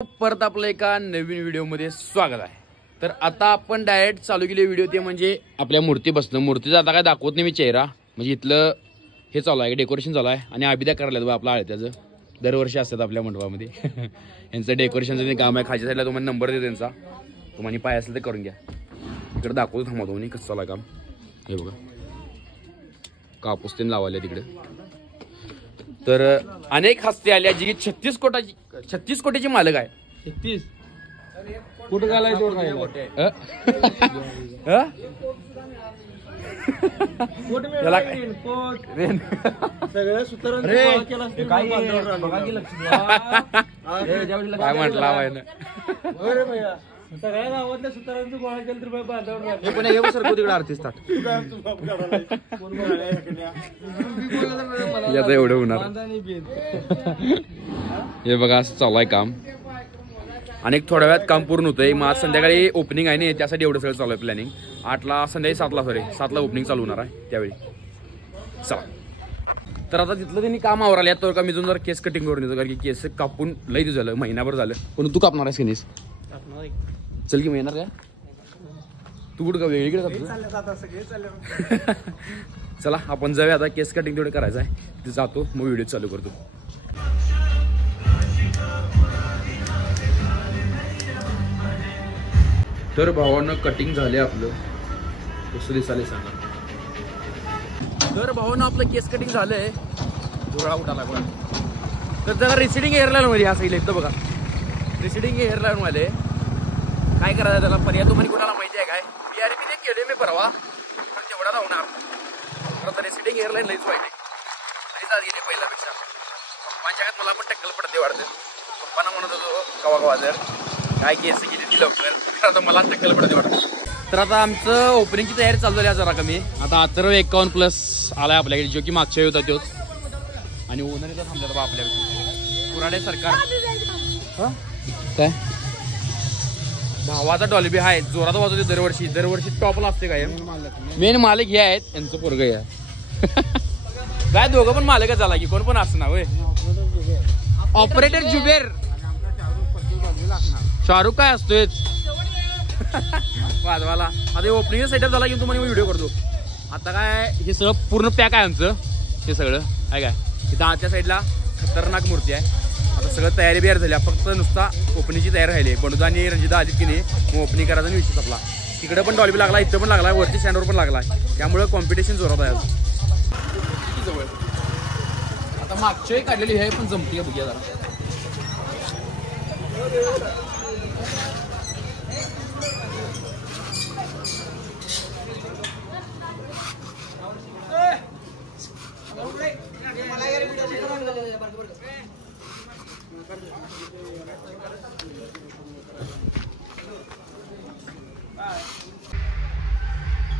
परत आपलं एका नवीन व्हिडिओमध्ये स्वागत आहे। तर आता आपण डायरेक्ट चालू केले व्हिडिओ ते म्हणजे आपल्या मूर्ती बसणं। मूर्तीचा आता काय दाखवत नाही मी चेहरा, म्हणजे इथलं हे चालू आहे, डेकोरेशन चालू आहे आणि अभिदा करायला बा आपला आळत्याचं दरवर्षी असतात आपल्या मंडपामध्ये। यांचं डेकोरेशनचं काम आहे। खालच्या साईडला तुम्हाला नंबर देतो त्यांचा, तुम्हाला पाय असेल तर करून घ्या। इकडे दाखवतो थांबा तुम्ही कसं चालू आहे काम। हे बघा कापूस तेन लावायला तिकडे। तर अनेक हस्ते आल्या जी 36 कोटीची मालक आहे। 36 कुठं घालायचं सगळं सुतारांचं काय म्हटलं सगळ्या गावातल्या सुतारांचं गोळा केलं तर बांधावर पण हे सर तिकडे आरतीस ताट याचं एवढं होणार। हे बघा असं चालू आहे काम आणि थोड्या वेळात काम पूर्ण होतंय। मग आज संध्याकाळी ओपनिंग आहे ना, त्यासाठी एवढं सगळं चालू आहे प्लॅनिंग। 8ला संध्याकाळी 7ला ओपनिंग चालू होणार आहे त्यावेळी। चला तर आता तिथलं त्यांनी काम आवराले तर का मी जर केस कटिंग करून येतो, कारण की केस कापून लई दिवस झालं, महिनाभर झालं। पण तू कापणार आहेस की नाहीस? चल की येणार का तू कुठं का वेगळीकडे चला आपण जाऊया आता, केस कटिंग तेवढं करायचं आहे, तिथे जातो मग व्हिडिओ चालू करतो। तर भावानं कटिंग झाले आपलं, कसं दिसाले सांगा। तर भावानं आपलं केस कटिंग झालंय, डोळा उठाला बघा। तर जरा रिसिडिंग एअरलाईन मध्ये ह्या साईडला इथं बघा, रिसिडिंग एअरलाईन मध्ये काय करायचं त्याला पर्याय तुम्हाला कोणाला माहिती आहे काय? PRP ने केले मी परवा, पण तेवढा राहणार तर आता रेसिडिंग एअरलाईन लईच वाईट आहे, गेले पहिल्यापेक्षा। पप्पांच्या घरात मला पण टक्कल पडते वाढतं, पप्पांना म्हणत होतो कवा कवा जर काय केस गेली ती लवकर, आता मला टक्कल पडते वाटतं। तर आता आमचं ओपनिंगची तयारी चालू झाली जरा कमी। आता अथर्व 51+ आलाय आपल्याकडे, जो की मागच्या होता तोच, आणि ओनर इथं थांबला बा आपल्याकडे पुराडे सरकार। काय भावाचा डॉल्बी आहे, जोरात वाजवते दरवर्षी टॉपला असते काय। मेन मालक हे आहेत, यांचं पोरग आहे काय, दोघं पण मालकच झाला की कोण पण असं ना होय। ऑपरेटर जुबेर, शाहरुख काय असतोय वाजवाला। आता ओपनिंग सेटअप झाला की तुम्हाला व्हिडिओ करतो। आता काय हे सगळं पूर्ण पॅक आहे आमचं, हे सगळं आहे काय। इथं आजच्या साईडला खतरनाक मूर्ती आहे। आता सगळं तयारी बियार झाली, फक्त नुसता ओपनिंगची तयारी राहिली। बंडू आणि रंजिता आलीत की नाही मग ओपनिंग करायचा आणि विषय आपला। तिकडे पण डॉल्बी लागला, इथं पण लागला, वरती स्टँडवर पण लागला, त्यामुळे कॉम्पिटिशन जोरात आहे। जवळ आता मागच्या काढलेली आहे पण जमती बघूया जरा।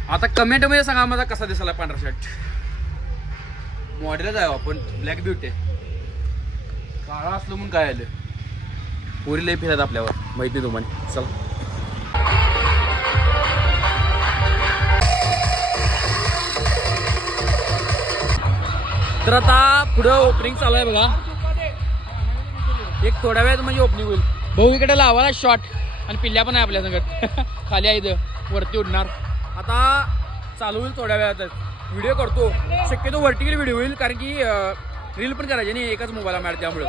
आता कमेंट मध्ये सांगा माझा कसा दिसला पांढरा शर्ट। मॉडेलच आहे आपण, ब्लॅक ब्युटी काळा असलो म्हणून काय आलं, पोरी लई फिरत आपल्यावर, माहित नाही तुम्हाला। चला तर आता पुढं ओपनिंग चालू आहे बघा, एक थोड्या वेळात म्हणजे ओपनिंग होईल। भाऊ इकडे लावायला शॉट आणि पिल्ल्या पण आहे आपल्या संगत खाली आहे, इथं वरती उडणार। आता चालू होईल थोड्या वेळातच, व्हिडिओ करतो शक्यतो वर्टिकल व्हिडिओ होईल, कारण की रील पण करायची नाही एकाच मोबाईलला मॅड, त्यामुळे